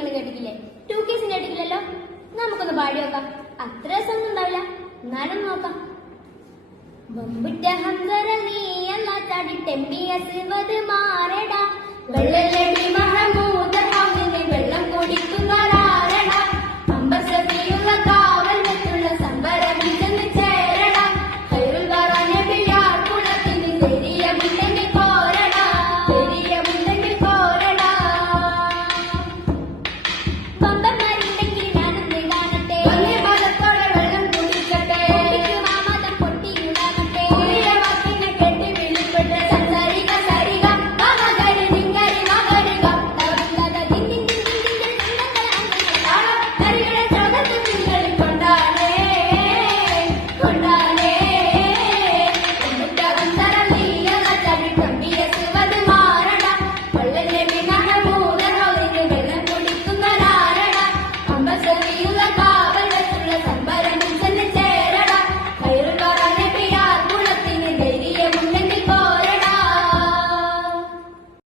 നിങ്ങൾ കേട്ടിട്ടില്ലേ? 2Ks കേട്ടിട്ടില്ലല്ലോ? നമുക്കൊന്ന് പാടി നോക്കാം. അത്ര രസമൊന്നും ഉണ്ടാവില്ല, എന്നാലും നോക്കാം. ബമ്പുറ്റ ഹംസര നീ അല്ലാ ചാടി ടെമ്പി അസുവത് മാറടാ വെള്ളലടി